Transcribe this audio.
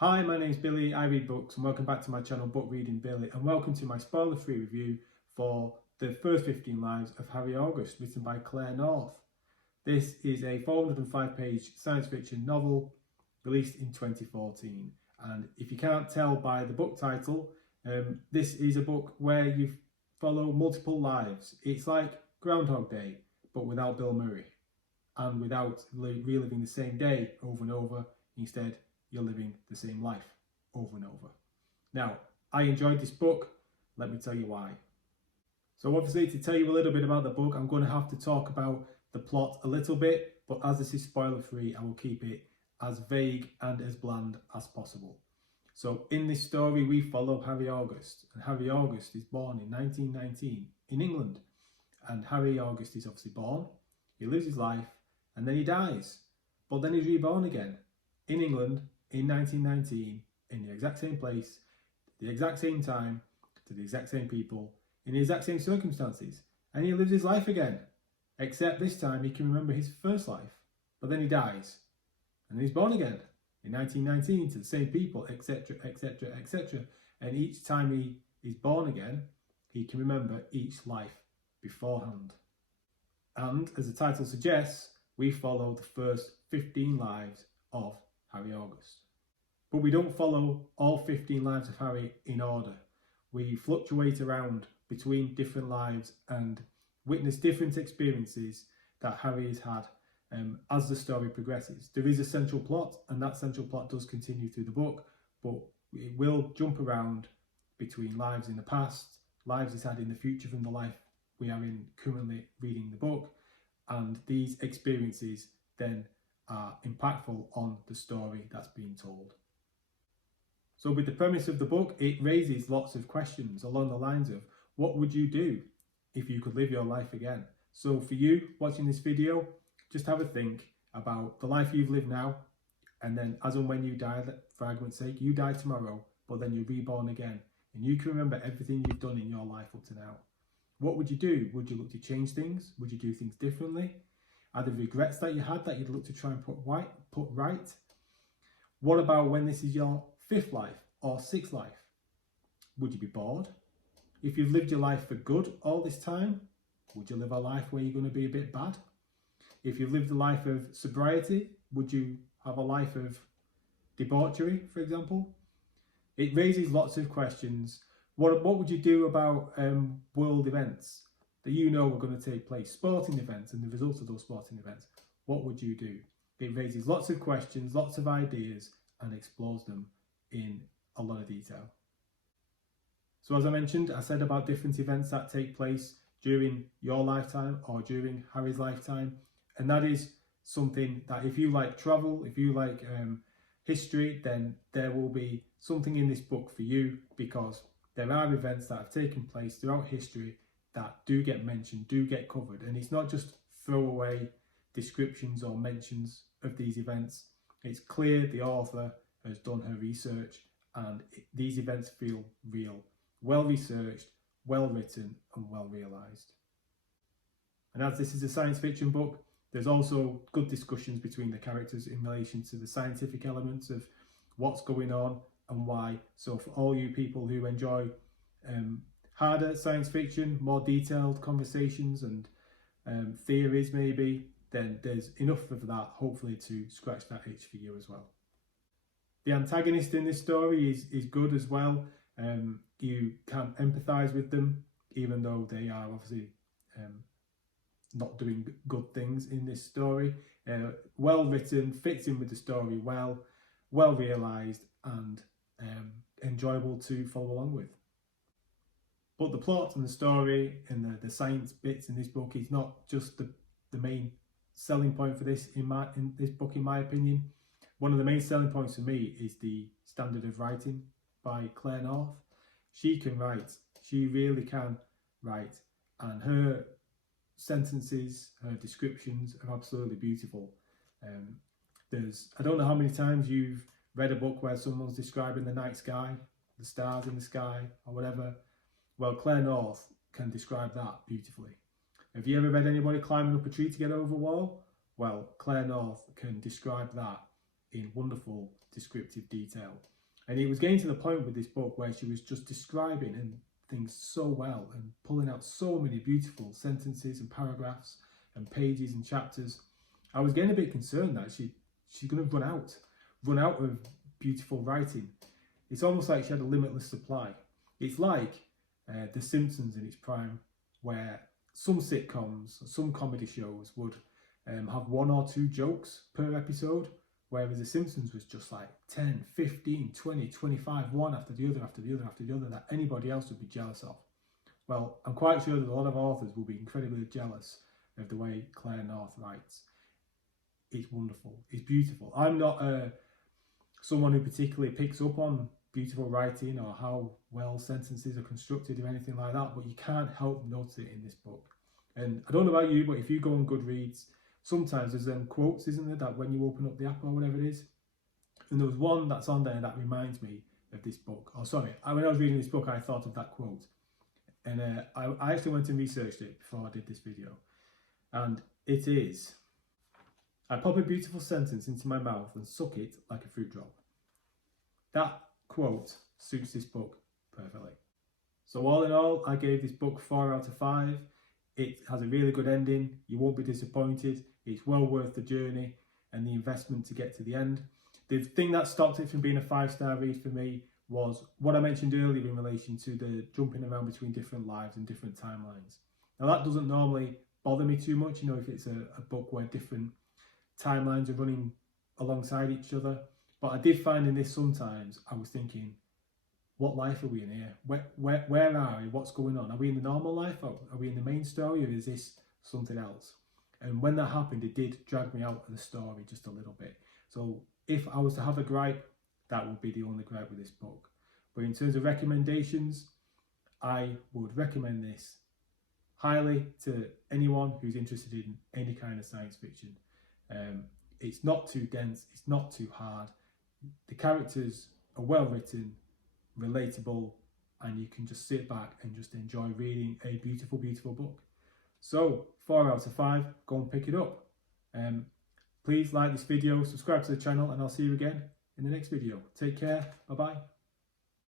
Hi, my name's Billy, I read books, and welcome back to my channel Book Reading Billy, and welcome to my spoiler-free review for the first 15 lives of Harry August, written by Claire North. This is a 405-page science fiction novel released in 2014, and if you can't tell by the book title, this is a book where you follow multiple lives. It's like Groundhog Day, but without Bill Murray, and without reliving the same day over and over. Instead, you're living the same life over and over. Now, I enjoyed this book. Let me tell you why. So obviously, to tell you a little bit about the book, I'm going to have to talk about the plot a little bit, but as this is spoiler free, I will keep it as vague and as bland as possible. So in this story, we follow Harry August, and Harry August is born in 1919 in England. And Harry August is obviously born, he lives his life, and then he dies. But then he's reborn again in England in 1919, in the exact same place, the exact same time, to the exact same people, in the exact same circumstances, and he lives his life again. Except this time he can remember his first life, but then he dies, and then he's born again in 1919 to the same people, etc, etc, etc. And each time he is born again, he can remember each life beforehand. And as the title suggests, we follow the first 15 lives of Harry August. But we don't follow all 15 lives of Harry in order. We fluctuate around between different lives and witness different experiences that Harry has had as the story progresses. There is a central plot, and that central plot does continue through the book, but it will jump around between lives in the past, lives he's had in the future from the life we are in currently reading the book, and these experiences then are impactful on the story that's being told. So with the premise of the book, it raises lots of questions along the lines of, what would you do if you could live your life again? So for you watching this video, just have a think about the life you've lived now, and then as and when you die, for argument's sake, you die tomorrow, but then you're reborn again, and you can remember everything you've done in your life up to now. What would you do? Would you look to change things? Would you do things differently? Are there regrets that you had that you'd look to try and put right? What about when this is your fifth life or sixth life? Would you be bored? If you've lived your life for good all this time, would you live a life where you're going to be a bit bad? If you've lived a life of sobriety, would you have a life of debauchery, for example? It raises lots of questions. What would you do about world events that you know are going to take place, sporting events and the results of those sporting events? What would you do? It raises lots of questions, lots of ideas, and explores them in a lot of detail. So as I mentioned, I said about different events that take place during your lifetime or during Harry's lifetime, and that is something that if you like travel, if you like history, then there will be something in this book for you, because there are events that have taken place throughout history that do get mentioned, do get covered, and it's not just throwaway descriptions or mentions of these events. It's clear the author has done her research, and these events feel real, well researched, well written, and well realised. And as this is a science fiction book, there's also good discussions between the characters in relation to the scientific elements of what's going on and why. So for all you people who enjoy harder science fiction, more detailed conversations and theories maybe, then there's enough of that hopefully to scratch that itch for you as well. The antagonist in this story is good as well. You can empathise with them, even though they are obviously not doing good things in this story. Well written, fits in with the story well realised, and enjoyable to follow along with. But the plot and the story and the science bits in this book is not just the main selling point for this in this book, in my opinion. One of the main selling points for me is the standard of writing by Claire North. She can write, she really can write, and her sentences, her descriptions are absolutely beautiful. I don't know how many times you've read a book where someone's describing the night sky, the stars in the sky, or whatever. Well, Claire North can describe that beautifully. Have you ever read anybody climbing up a tree to get over a wall? Well, Claire North can describe that in wonderful descriptive detail. And it was getting to the point with this book where she was just describing things so well and pulling out so many beautiful sentences and paragraphs and pages and chapters. I was getting a bit concerned that she's going to run out of beautiful writing. It's almost like she had a limitless supply. It's like The Simpsons in its prime, where some sitcoms, some comedy shows would have 1 or 2 jokes per episode, whereas The Simpsons was just like 10, 15, 20, 25, one after the other, after the other, after the other, that anybody else would be jealous of. Well, I'm quite sure that a lot of authors will be incredibly jealous of the way Claire North writes. It's wonderful. It's beautiful. I'm not someone who particularly picks up on beautiful writing or how well sentences are constructed or anything like that, but you can't help notice it in this book. And I don't know about you, but if you go on Goodreads, sometimes there's quotes, isn't there, that when you open up the app or whatever it is, and there was one that's on there that reminds me of this book. Oh, sorry, when I was reading this book, I thought of that quote. And I actually went and researched it before I did this video. And it is, I pop a beautiful sentence into my mouth and suck it like a fruit drop. That quote suits this book perfectly. So all in all, I gave this book 4 out of 5. It has a really good ending. You won't be disappointed. It's well worth the journey and the investment to get to the end. The thing that stopped it from being a 5-star read for me was what I mentioned earlier in relation to the jumping around between different lives and different timelines. Now that doesn't normally bother me too much, you know, if it's a book where different timelines are running alongside each other. But I did find in this sometimes I was thinking, what life are we in here? Where are we? What's going on? Are we in the normal life? Or are we in the main story, or is this something else? And when that happened, it did drag me out of the story just a little bit. So if I was to have a gripe, that would be the only gripe with this book. But in terms of recommendations, I would recommend this highly to anyone who's interested in any kind of science fiction. It's not too dense, it's not too hard. The characters are well written, relatable, and you can just sit back and just enjoy reading a beautiful, beautiful book. So 4 out of 5, go and pick it up. Please like this video, subscribe to the channel, and I'll see you again in the next video. Take care, bye bye.